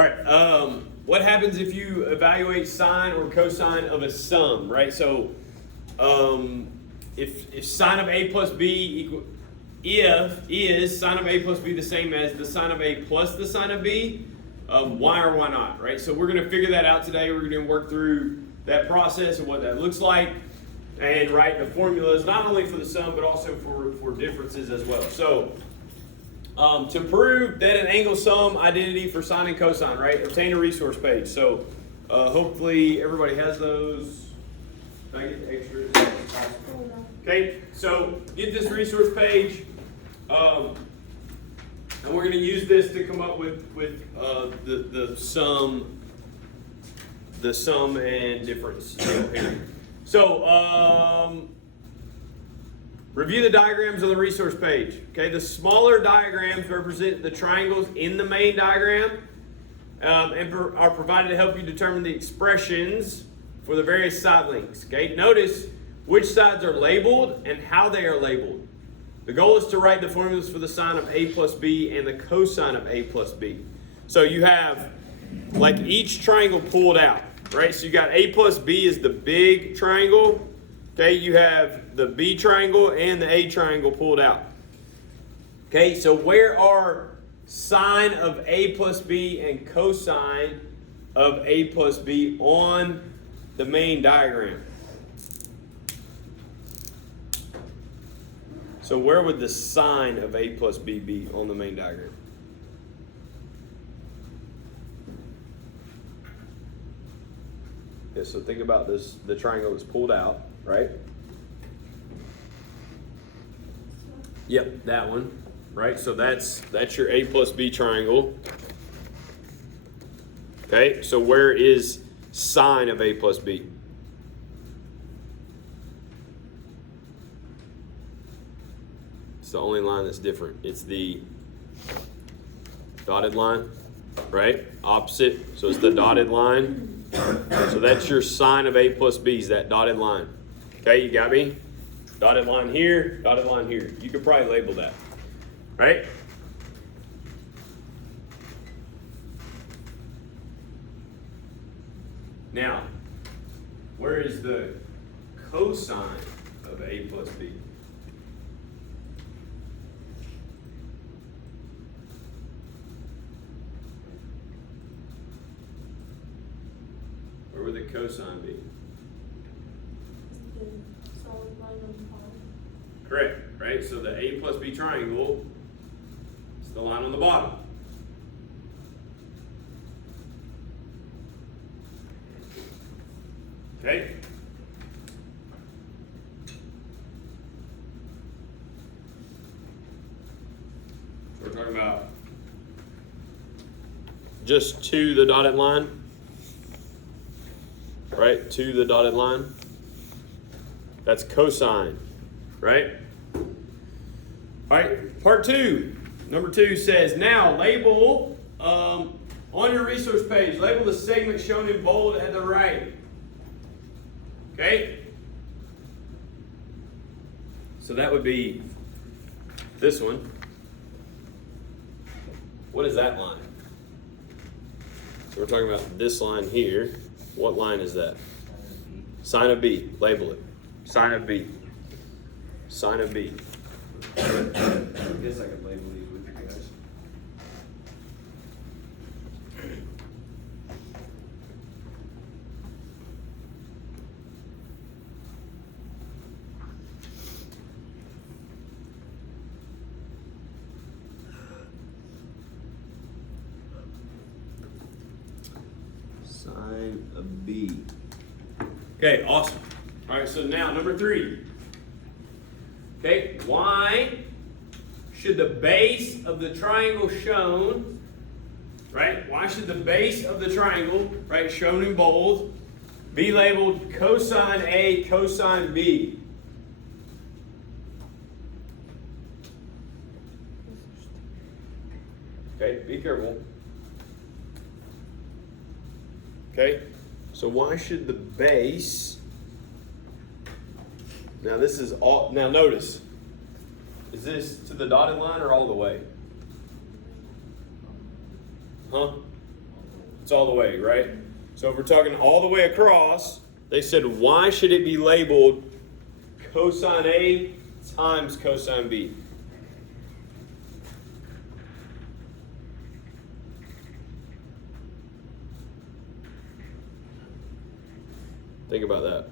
All right. What happens if you evaluate sine or cosine of a sum, right? So, if sine of a plus b equal, is sine of a plus b the same as the sine of a plus the sine of b? Why or why not, right? So we're going to figure that out today. We're going to work through that process and what that looks like, and write the formulas not only for the sum but also for differences as well. So. To prove that an angle sum identity for sine and cosine, right? Obtain a resource page. So hopefully everybody has those. Can I get the extras? Okay, so get this resource page, and we're going to use this to come up with the sum and difference. So review the diagrams on the resource page. Okay, the smaller diagrams represent the triangles in the main diagram and are provided to help you determine the expressions for the various side links. Okay, notice which sides are labeled and how they are labeled. The goal is to write the formulas for the sine of a plus b and the cosine of a plus b. So you have like each triangle pulled out, right? So you got a plus b is the big triangle. Okay, you have the B triangle and the A triangle pulled out. Okay, so where are sine of A plus B and cosine of A plus B on the main diagram? So where would the sine of A plus B be on the main diagram? Okay, so think about this, the triangle that's pulled out. Right? Yep, that one. Right? So that's your A plus B triangle. Okay, so where is sine of A plus B? It's the only line that's different. It's the dotted line, right? Opposite. So it's the dotted line. So that's your sine of A plus B is that dotted line. Okay, you got me? Dotted line here, dotted line here. You could probably label that, right? Now, where is the cosine of A plus B? Where would the cosine be? Correct, right? So the A plus B triangle is the line on the bottom. Okay? So we're talking about just to the dotted line, right? To the dotted line. That's cosine, right? All right, part two. Number 2 says, now label on your resource page, label the segment shown in bold at the right. Okay? So that would be this one. What is that line? So we're talking about this line here. What line is that? Sine of B. Label it. Sine of B. Sine of B. I guess I could label these with you guys. Sine of B. Okay, awesome. All right, so now number 3. Okay, why should the base of the triangle shown, right? Why should the base of the triangle, right, shown in bold, be labeled cosine A, cosine B? Okay, be careful. Okay, so why should the base, now this is all, now notice, is this to the dotted line or all the way? Huh? It's all the way, right? So if we're talking all the way across, they said, why should it be labeled cosine A times cosine B? Think about that.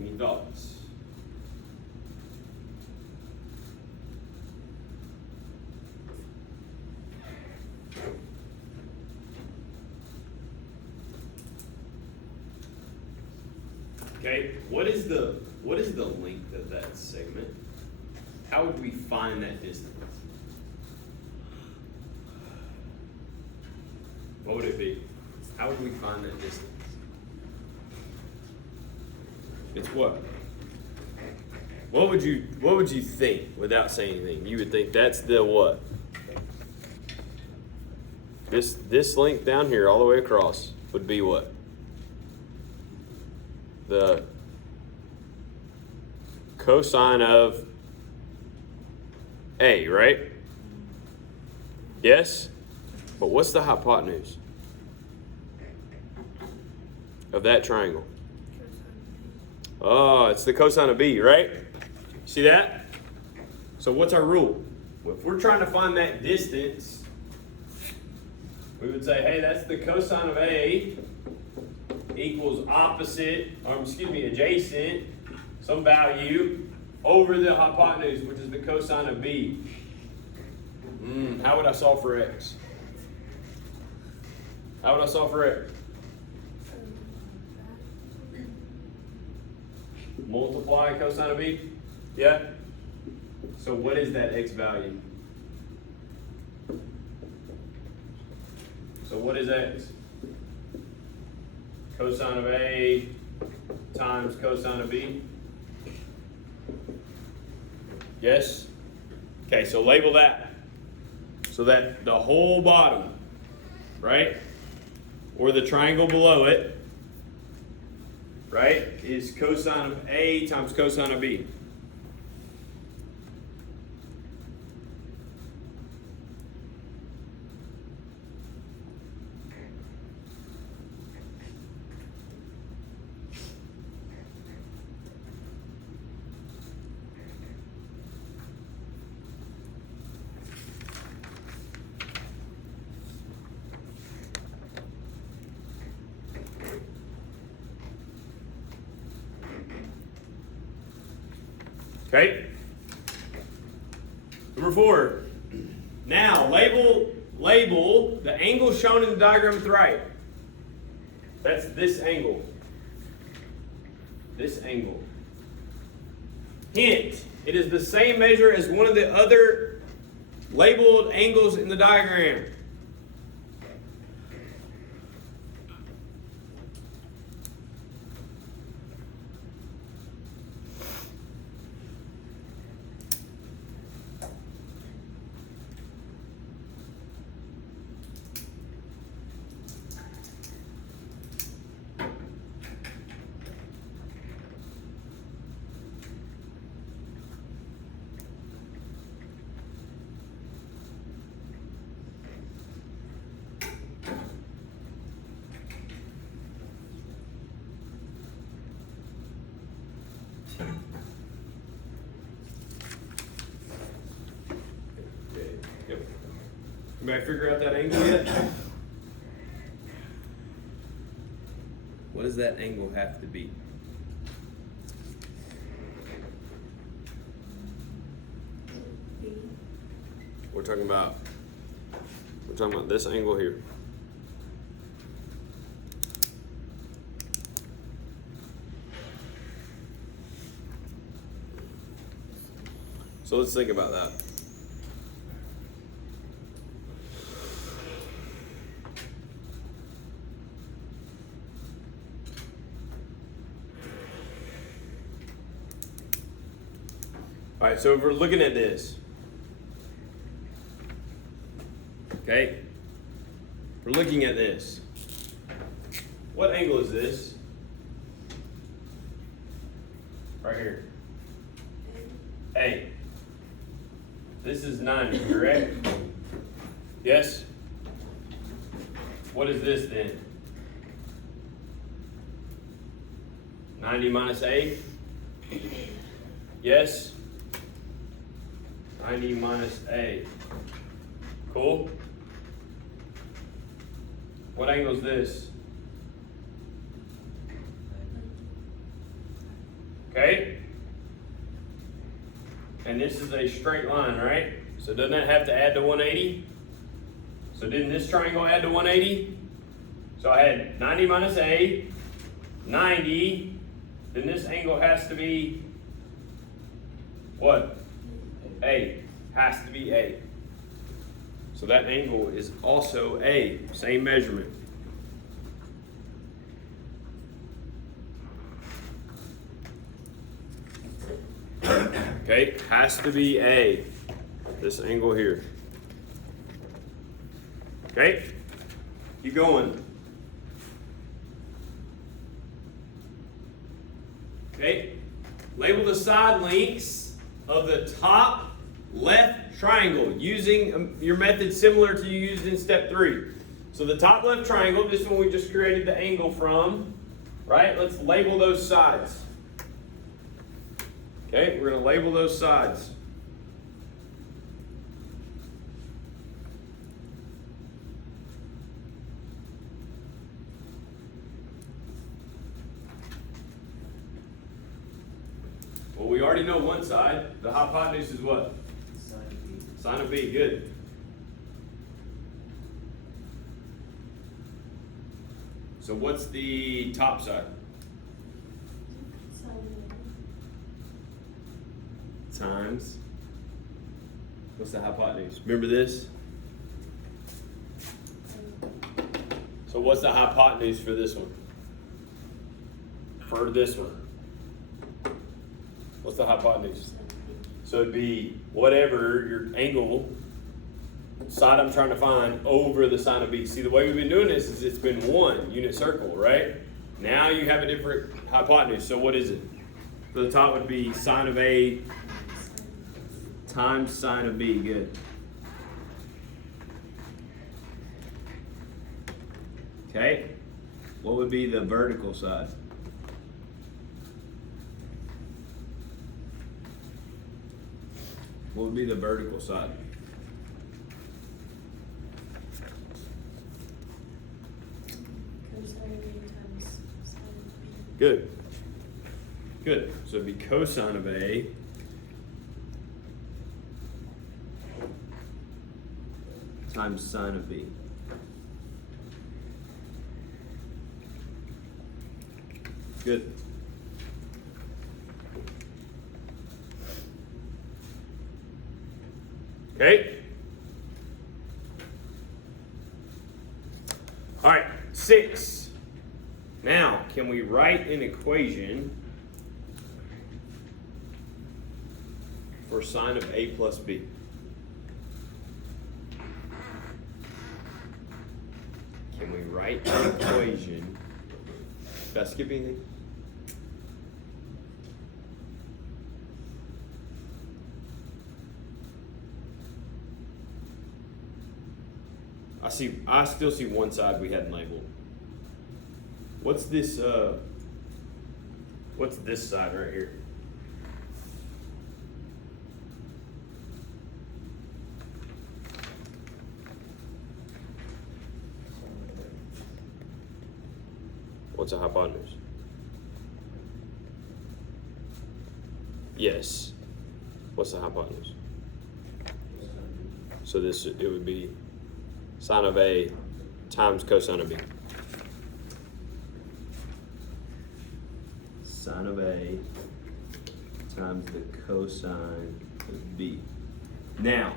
Any thoughts? Okay, what is the length of that segment? How would we find that distance? What would it be? How would we find that distance? It's what? What would you think without saying anything? You would think that's the what? This length down here all the way across would be what? The cosine of A, right? Yes? But what's the hypotenuse of that triangle? Oh, it's the cosine of B, right? See that? So what's our rule? If we're trying to find that distance, we would say, hey, that's the cosine of A equals adjacent, some value, over the hypotenuse, which is the cosine of B. How would I solve for X? How would I solve for X? Multiply cosine of B? Yeah? So what is that X value? So what is X? Cosine of A times cosine of B? Yes? Okay, so label that. So that the whole bottom, right? Or the triangle below it, right, is cosine of A times cosine of B. Okay. Number 4. Now label the angle shown in the diagram to the right. That's this angle. This angle. Hint, it is the same measure as one of the other labeled angles in the diagram. Anybody figure out that angle yet? What does that angle have to be? We're talking about this angle here. So let's think about that. All right, so if we're looking at this, okay, we're looking at this. What angle is this? Right here. A. This is 90, correct? Yes? What is this then? 90 minus A? Yes? 90 minus A. Cool? What angle is this? Okay? And this is a straight line, right? So doesn't that have to add to 180? So didn't this triangle add to 180? So I had 90 minus A, 90, then this angle has to be what? A. Has to be A. So that angle is also A, same measurement. Okay, has to be A, this angle here. Okay, keep going. Okay, label the side lengths of the top left triangle using your method similar to you used in step 3. So the top left triangle, this one we just created the angle from, right? Let's label those sides. Okay, we're going to label those sides. Well, we already know one side. The hypotenuse is what? Sine of B. Sine of B, good. So what's the top side? Times. What's the hypotenuse? Remember this? So what's the hypotenuse for this one? For this one? What's the hypotenuse? So it'd be whatever your angle side I'm trying to find over the sine of B. See, the way we've been doing this is it's been one unit circle, right? Now you have a different hypotenuse. So what is it? So the top would be sine of A times sine of B. Good. Okay. What would be the vertical side? What would be the vertical side? Good. Good. So it'd be cosine of A times sine of B. Good. Okay. All right, 6. Now, can we write an equation for sine of A plus B? Can we write an equation? Did I skip anything? I still see one side we hadn't labeled. What's this side right here? What's a hypotenuse? Yes. What's the hypotenuse? So it would be sine of A times cosine of B. Sine of A times the cosine of B. Now,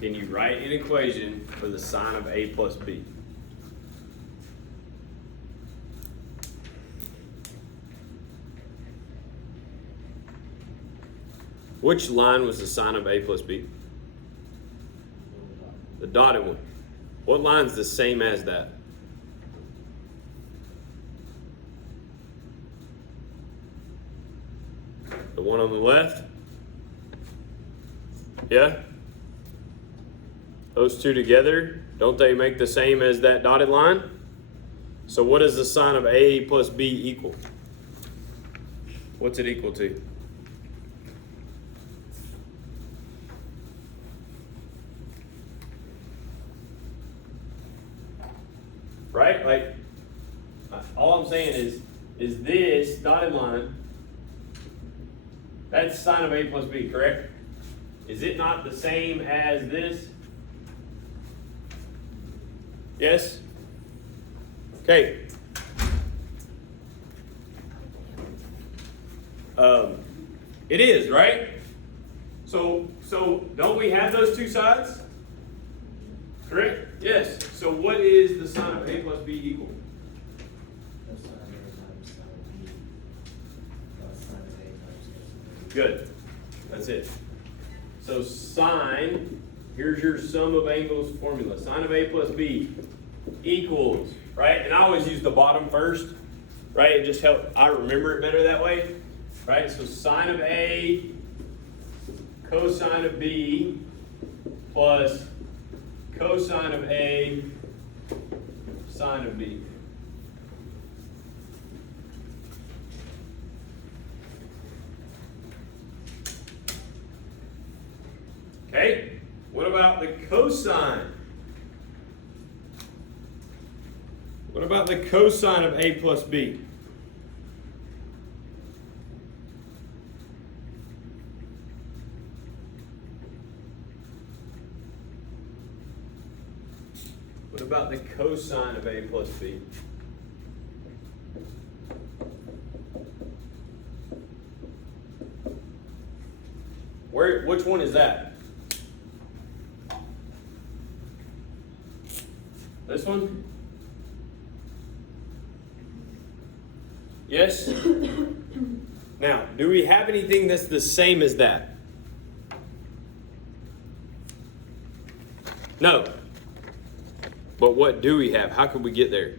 can you write an equation for the sine of A plus B? Which line was the sine of A plus B? The dotted one. What line's the same as that? The one on the left? Yeah? Those two together, don't they make the same as that dotted line? So what does the sine of A plus B equal? What's it equal to? Right? Like, all I'm saying is this dotted line, that's sine of A plus B, correct? Is it not the same as this? Yes? Okay. It is, right? So don't we have those two sides? Correct? Yes. So what is the sine of A plus B equal? Good. That's it. So sine, here's your sum of angles formula. Sine of A plus B equals, right? And I always use the bottom first, right? It just helps, I remember it better that way, right? So sine of A cosine of B plus cosine of A sine of B. Okay, what about the cosine? What about the cosine of A plus B? What about the cosine of A plus B? Which one is that? This one? Yes? Now, do we have anything that's the same as that? No. But what do we have? How could we get there?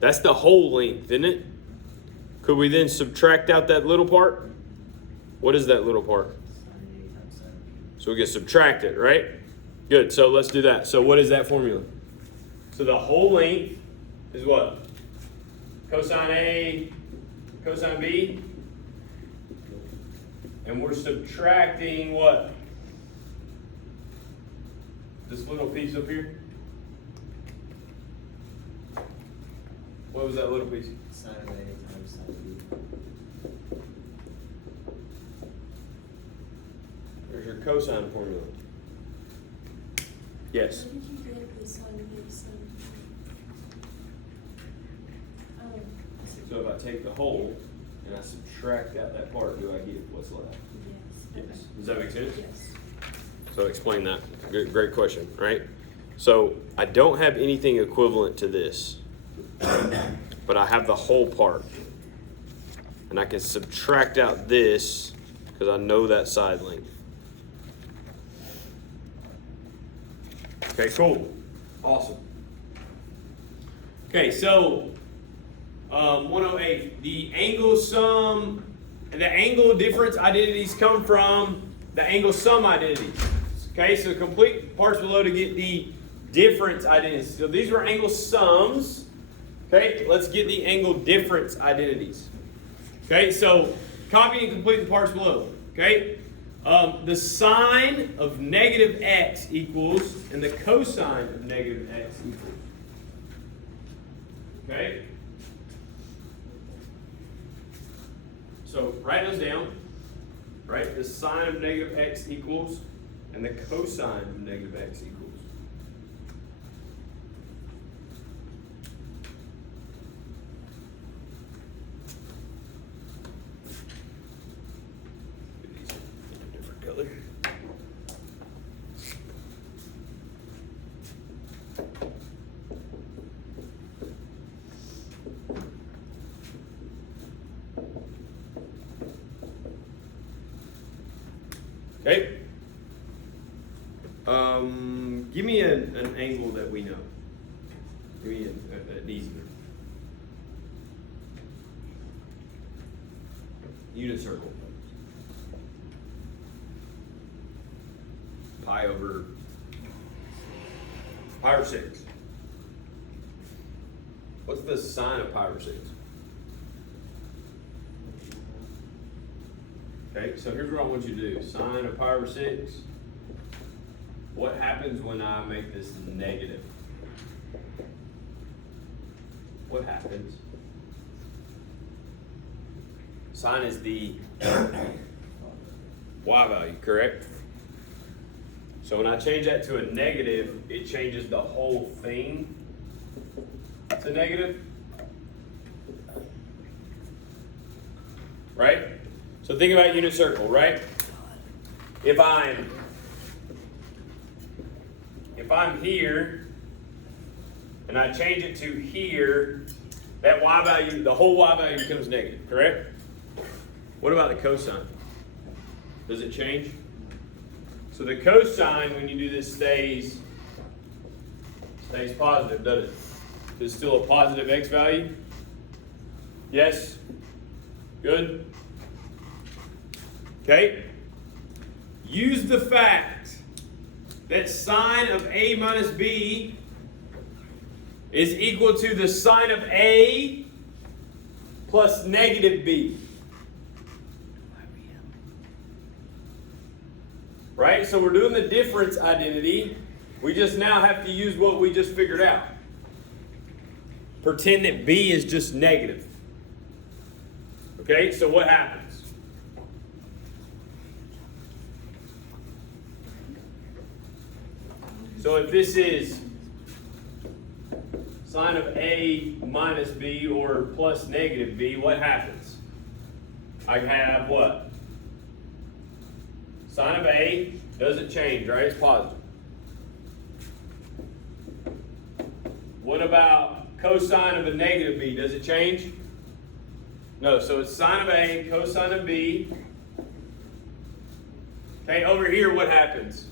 That's the whole length, isn't it? Could we then subtract out that little part? What is that little part? So we can subtract it, right? Good, so let's do that. So what is that formula? So the whole length is what? Cosine A, cosine B. And we're subtracting what? This little piece up here? What was that little piece? Sine of A times sine of B. There's your cosine formula. Yes. Where did you get this on your side? So if I take the whole and I subtract out that part, do I get what's left? Yes. Yes. Does that make sense? Yes. So explain that. Great question, right? So I don't have anything equivalent to this, but I have the whole part. And I can subtract out this because I know that side length. Okay, cool. Awesome. Okay, so 108. The angle sum, the angle difference identities come from the angle sum identity. Okay, so complete parts below to get the difference identities. So these were angle sums. Okay, let's get the angle difference identities. Okay, so copy and complete the parts below. Okay, the sine of negative x equals, and the cosine of negative x equals. Okay, so write those down. right? The sine of negative x equals, and the cosine of negative x equals. Get these in a different color. Okay. Give me an angle that we know. Give me an easy one. Unit circle. Pi over 6. What's the sine of pi over 6? Okay, so here's what I want you to do. Sine of pi over 6. What happens when I make this negative? What happens? Sine is the y value, correct? So when I change that to a negative, it changes the whole thing to negative. Right? So think about unit circle, right? If I'm here and I change it to here, that y value, the whole y value becomes negative, correct? What about the cosine? Does it change? So the cosine, when you do this, stays positive, doesn't it? There's still a positive x value? Yes? Good? Okay? Use the fact that sine of a minus b is equal to the sine of a plus negative b. Right? So we're doing the difference identity. We just now have to use what we just figured out. Pretend that b is just negative. Okay? So what happens? So if this is sine of a minus b or plus negative b, what happens? I have what? Sine of a doesn't change, right? It's positive. What about cosine of a negative b? Does it change? No, so it's sine of a, cosine of b. Okay, over here, what happens?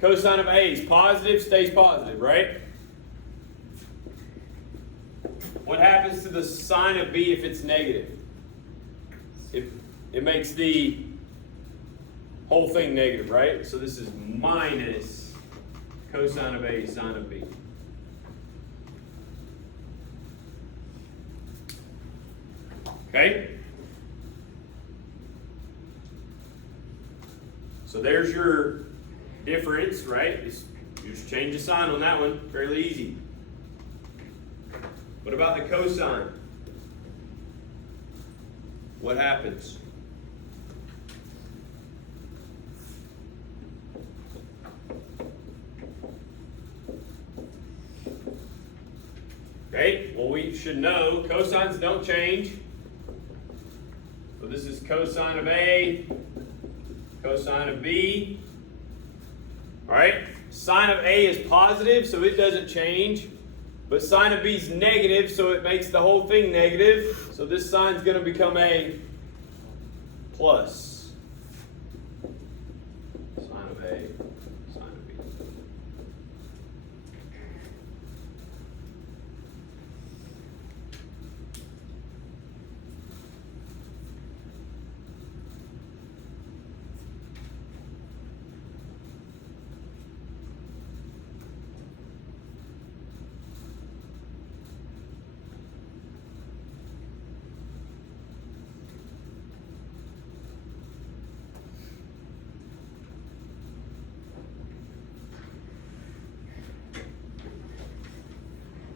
Cosine of a is positive, stays positive, right? What happens to the sine of b if it's negative? It makes the whole thing negative, right? So this is minus cosine of a sine of b. Okay? So there's your difference, right? You just change the sign on that one. Fairly easy. What about the cosine? What happens? Okay, well we should know cosines don't change. So this is cosine of A, cosine of B. All right, sine of A is positive, so it doesn't change. But sine of B is negative, so it makes the whole thing negative. So this sine's going to become a plus. Sine of A, sine of B.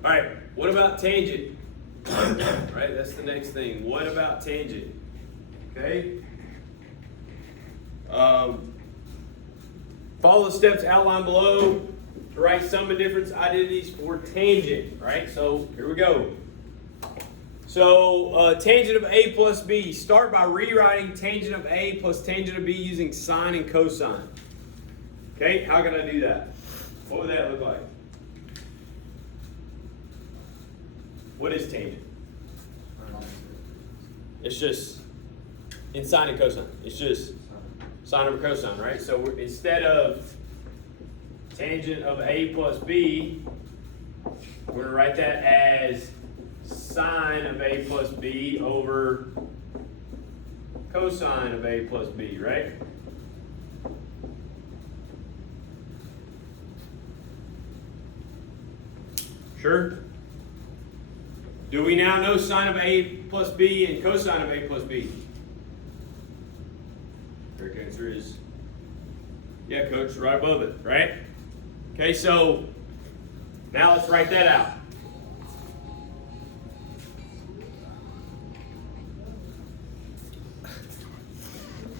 All right, what about tangent? Right, that's the next thing. What about tangent? Okay? Follow the steps outlined below to write sum and difference identities for tangent, right? So here we go. So tangent of A plus B. Start by rewriting tangent of A plus tangent of B using sine and cosine. Okay, how can I do that? What would that look like? What is tangent? It's just in sine and cosine. It's just sine over cosine, right? So instead of tangent of A plus B, we're going to write that as sine of A plus B over cosine of A plus B, right? Sure? Do we now know sine of A plus B and cosine of A plus B? Correct answer is, yeah, coach, right above it, right? Okay, so now let's write that out.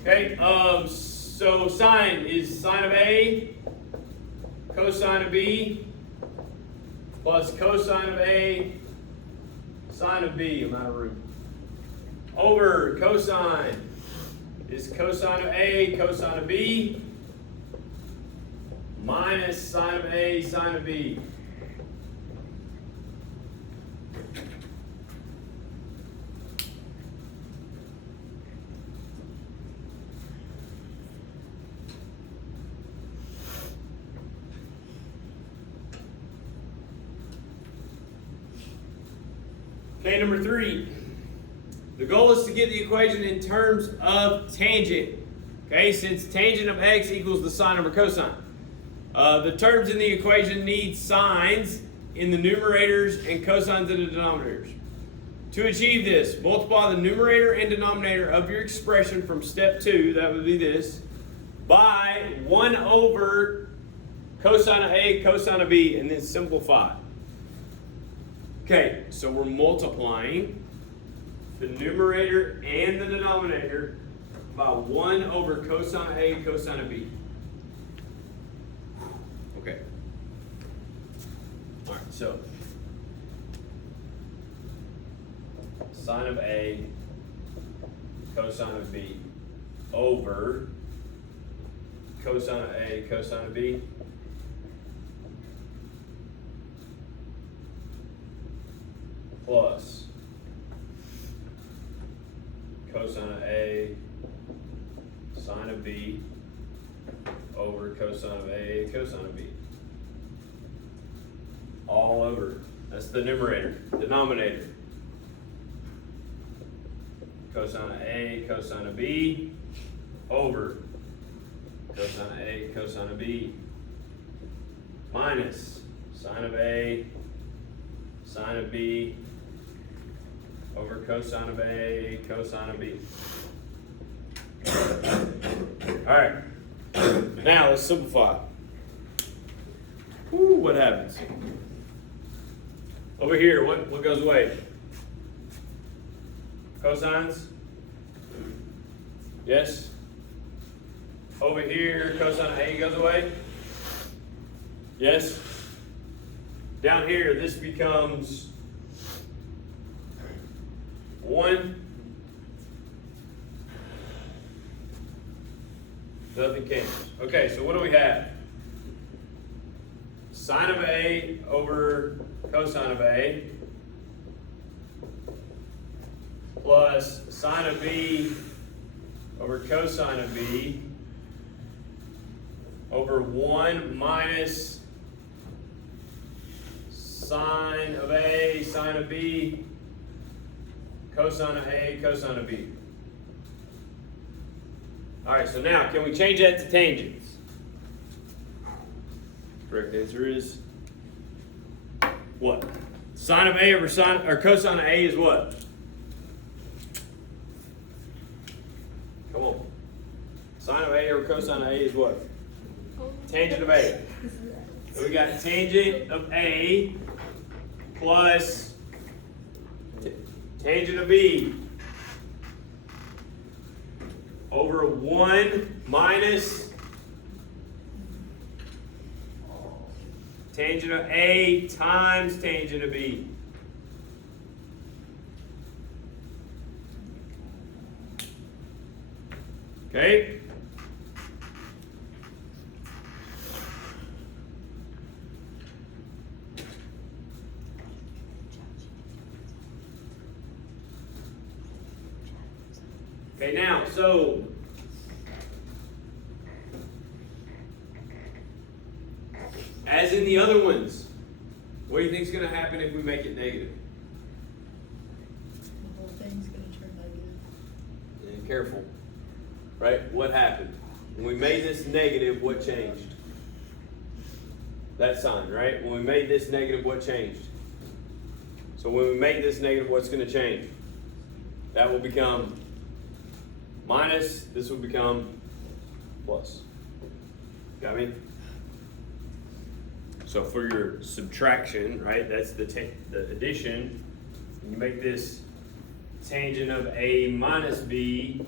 Okay, so sine is sine of A, cosine of B, plus cosine of A, sine of B, I'm out of room. Over cosine is cosine of A, cosine of B, minus sine of A, sine of B. Okay, number 3. The goal is to get the equation in terms of tangent. Okay, since tangent of x equals the sine over cosine. The terms in the equation need sines in the numerators and cosines in the denominators. To achieve this, multiply the numerator and denominator of your expression from step 2, that would be this, by 1 over cosine of A, cosine of B, and then simplify. Okay, so we're multiplying the numerator and the denominator by 1 over cosine of A, cosine of B. Okay. All right, so sine of A, cosine of B over cosine of A, cosine of B. Plus cosine of A, sine of B over cosine of A, cosine of B. All over. That's the numerator. Denominator. Cosine of A, cosine of B over cosine of A, cosine of B minus sine of A, sine of B over cosine of A, cosine of B. All right. Now let's simplify. Woo, what happens? Over here, what goes away? Cosines? Yes? Over here, cosine of A goes away? Yes? Down here, this becomes 1. Nothing cancels. Okay, so what do we have? Sine of A over cosine of A plus sine of B over cosine of B over 1 minus sine of A, sine of B, cosine of A, cosine of B. All right, so now can we change that to tangents? Correct answer is what? Sine of A over sine or cosine of A is what? Come on. Sine of A over cosine of A is what? Tangent of A. So we got tangent of A plus tangent of B over 1 minus tangent of A times tangent of B. Okay? Okay, now, so as in the other ones, what do you think is going to happen if we make it negative? The whole thing's gonna turn negative. And careful, right? What happened? When we made this negative, what changed? That sign, right? When we made this negative, what changed? So when we make this negative, what's going to change? That will become minus, this will become plus. Got me? So for your subtraction, right, that's the addition. You make this tangent of A minus B.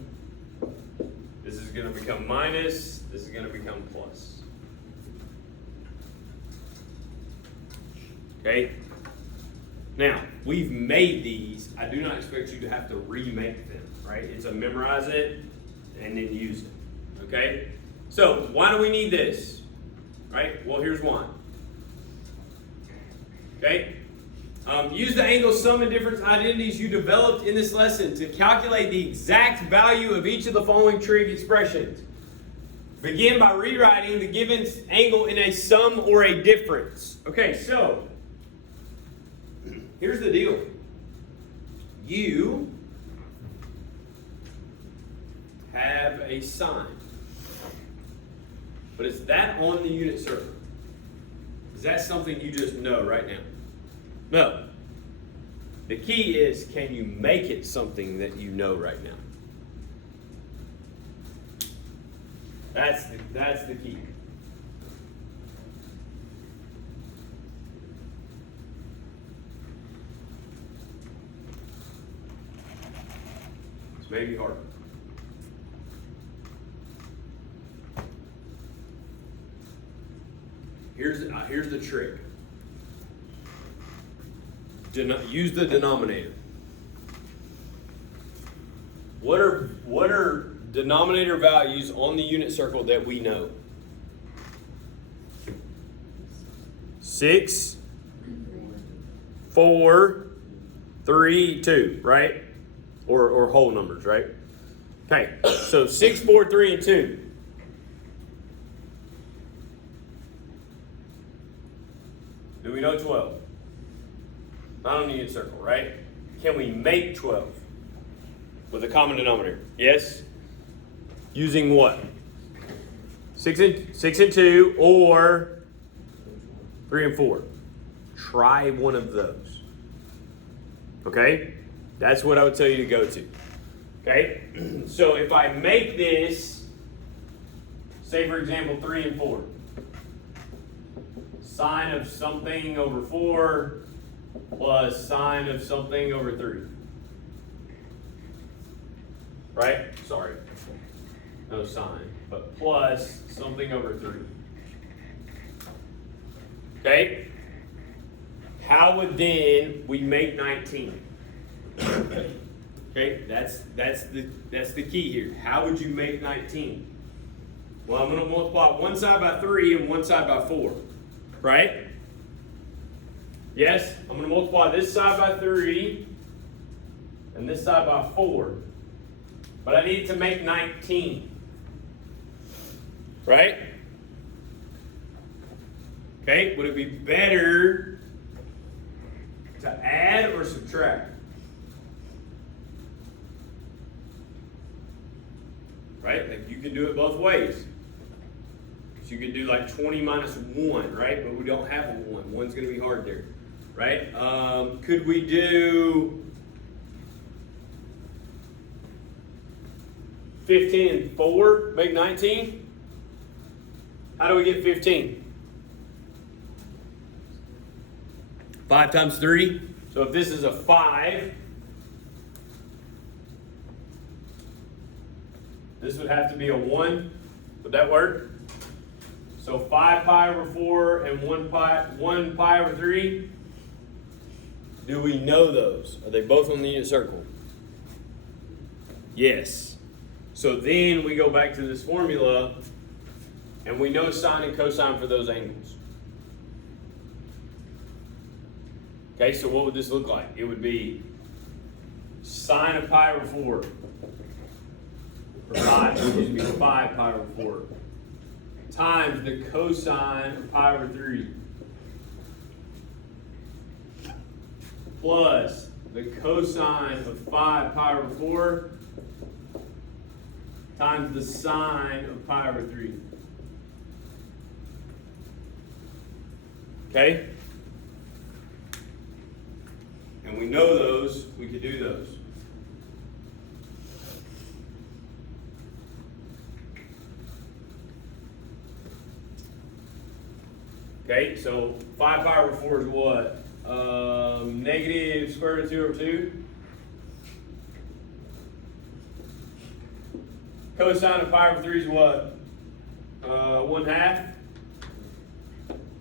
This is going to become minus, this is going to become plus. Okay? Now, we've made these. I do not expect you to have to remake them, right? It's a memorize it and then use it. Okay? So, why do we need this? Right? Well, here's why. Okay? Use the angle sum and difference identities you developed in this lesson to calculate the exact value of each of the following trig expressions. Begin by rewriting the given angle in a sum or a difference. Okay, so here's the deal. You have a sign, but is that on the unit circle? Is that something you just know right now? No. The key is, can you make it something that you know right now? That's the key. It's maybe hard. Here's the trick. Use the denominator. What are denominator values on the unit circle that we know? 6, 4, 3, 2, right? Or whole numbers, right? Okay, so 6, 4, 3, and 2. Do we know 12? Not on the unit circle, right? Can we make 12 with a common denominator? Yes? Using what? 6 and 2 or 3 and 4. Try one of those. Okay? That's what I would tell you to go to. Okay? So if I make this, say for example 3 and 4. Sine of something over 4 plus sine of something over 3. Right? Sorry. No sine. But plus something over 3. Okay? How would then we make 19? Okay? That's the key here. How would you make 19? Well, I'm going to multiply one side by 3 and one side by 4. Right? Yes, I'm going to multiply this side by 3 and this side by 4. But I need to make 19. Right? Okay, would it be better to add or subtract? Right? Like you can do it both ways. So you could do like 20 minus 1, right? But we don't have a 1. 1's going to be hard there, right? Could we do 15 and 4, make 19? How do we get 15? 5 times 3. So if this is a 5, This would have to be a 1. Would that work? So 5 pi over 4 and 1 pi over 3. Do we know those? Are they both on the unit circle? Yes. So then we go back to this formula and we know sine and cosine for those angles. Okay, so what would this look like? It would be sine of pi over 4. Or 5 pi over 4. Times the cosine of pi over 3. Plus the cosine of 5 pi over 4 times the sine of pi over 3. Okay? And we know those, we could do those. Okay, so 5 pi over 4 is what? Negative square root of 2 over 2. Cosine of pi over 3 is what? 1/2.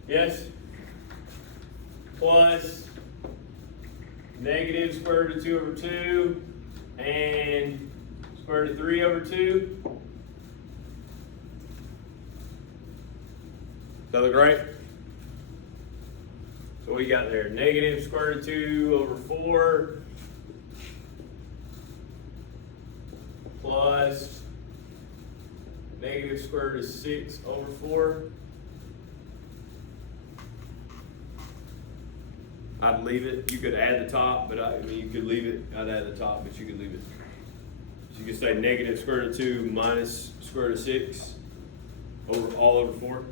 Yes? Plus negative square root of 2 over 2 and square root of 3 over 2. Does that look right? So what you got there? Negative square root of 2 over 4 plus negative square root of 6 over 4. I'd leave it. You could add the top, but I mean, you could leave it. I'd add the top, but you could leave it. So you could say negative square root of 2 minus square root of 6 over all over 4.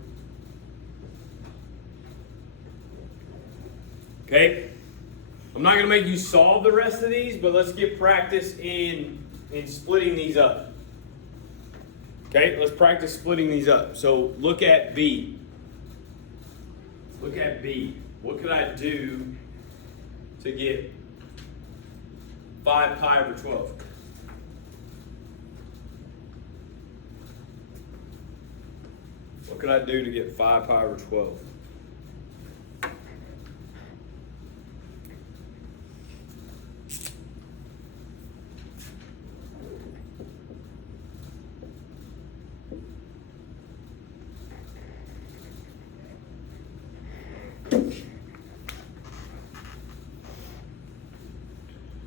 Okay? I'm not going to make you solve the rest of these, but let's get practice in splitting these up. Okay? Let's practice splitting these up. So look at B. Look at B. What could I do to get 5 pi over 12? What could I do to get 5 pi over 12?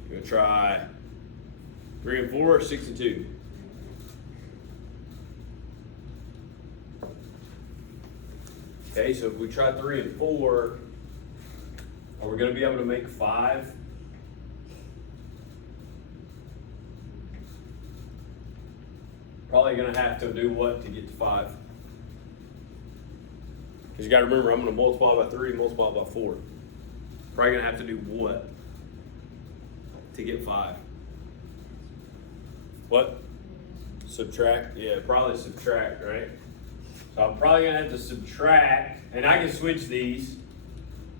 You're gonna try 3 and 4 or 6 and 2. Okay, so if we try 3 and 4, are we gonna be able to make 5? Probably gonna have to do what to get to 5? Because you gotta remember, I'm gonna multiply by 3, multiply by 4. Probably gonna have to do what to get 5? What? Subtract? Yeah, probably subtract, right? So I'm probably gonna have to subtract, and I can switch these,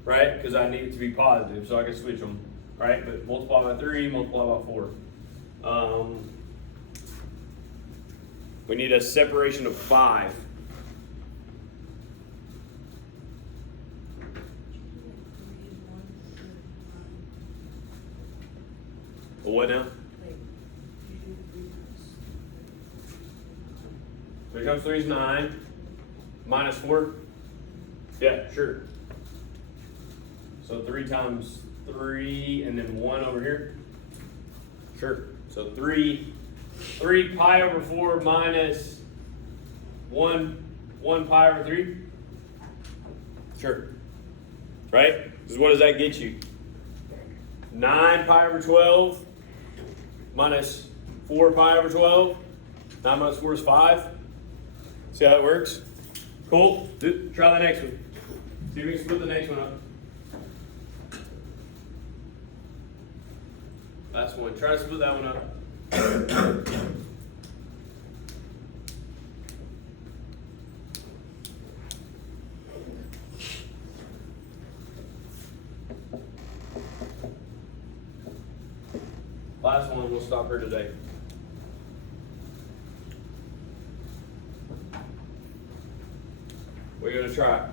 right? Because I need it to be positive, so I can switch them, right? But multiply by 3, multiply by 4. We need a separation of 5. Well, what now? 3 times 3 is 9. Minus 4? Yeah, sure. So 3 times 3 and then 1 over here? Sure. So 3 pi over 4 minus 1 pi over 3? Sure. Right? Because what does that get you? 9 pi over 12 minus 4 pi over 12. 9 minus 4 is 5. See how it works? Cool. Try the next one. See if we can split the next one up. Last one. Try to split that one up. Last one, we'll stop here today. We're gonna try.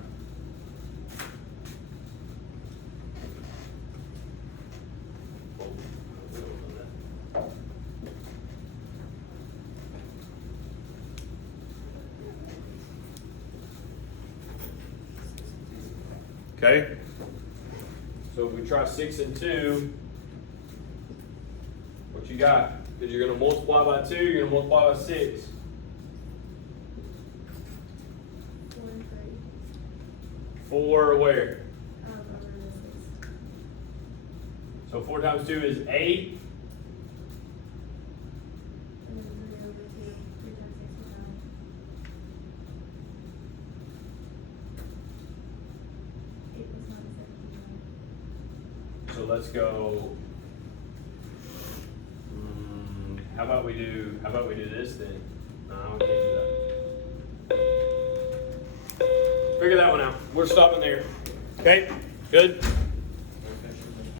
Okay. So if we try 6 and 2, what you got? Because you're gonna multiply by 2, you're gonna multiply by 6. 4 and 3. 4 where? Over the 6. So 4 times 2 is 8. And then 3 over 2. 3 times 6 is 9. 8 plus 9 is 17. So let's go. How about we do this then? No, we can't do that. Figure that one out. We're stopping there. Okay, good.